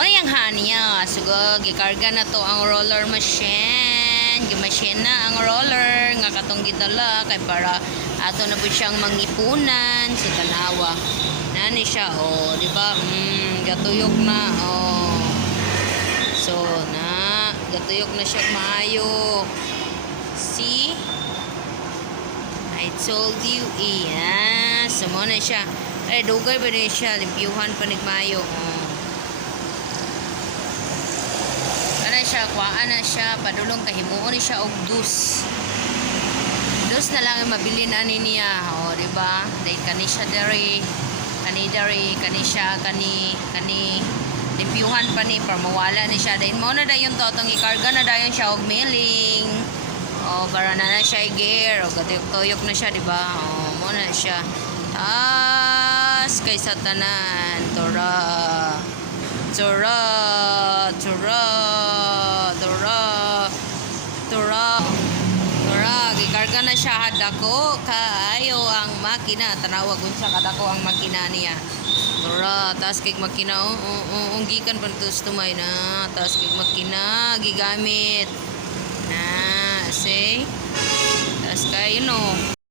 Ano yung niya? Sugod, gikarga na to ang roller machine. Gimachine na ang roller. Nga katong gidala. Kay para ato na po siyang mangipunan sa tanawa. Nani siya, oh. Diba? Gatuyok na, oh. So, gatuyok na siya maayo. See? I told you, yes. Samo na siya. Ay, dugay pa rin siya. Limpyuhan pa nigmayo. Oh. Ano siya? Kuhaan na siya. Padulong kahimuon siya og dus. Dus na lang yung mabilin ani niya. O, diba? Dahil kani siya dari. Kani siya. Limpyuhan pa ni. Para mawala ni siya. Dahil mo na dayon to. Itong ikarga na dayon siya og mailing. O, para na siya i-gear. O, gatuyok na siya, diba? O, mo na siya. Tas kay satanan. Tora. Gikarga na siya hadako. Kaayo ang makina. Tanawag unsa kadako ang makina niya. Tora. Tas kay makina. Unggikan pa ito tumay na. Tas kay makina. Gigamit. See? Tas kayo no.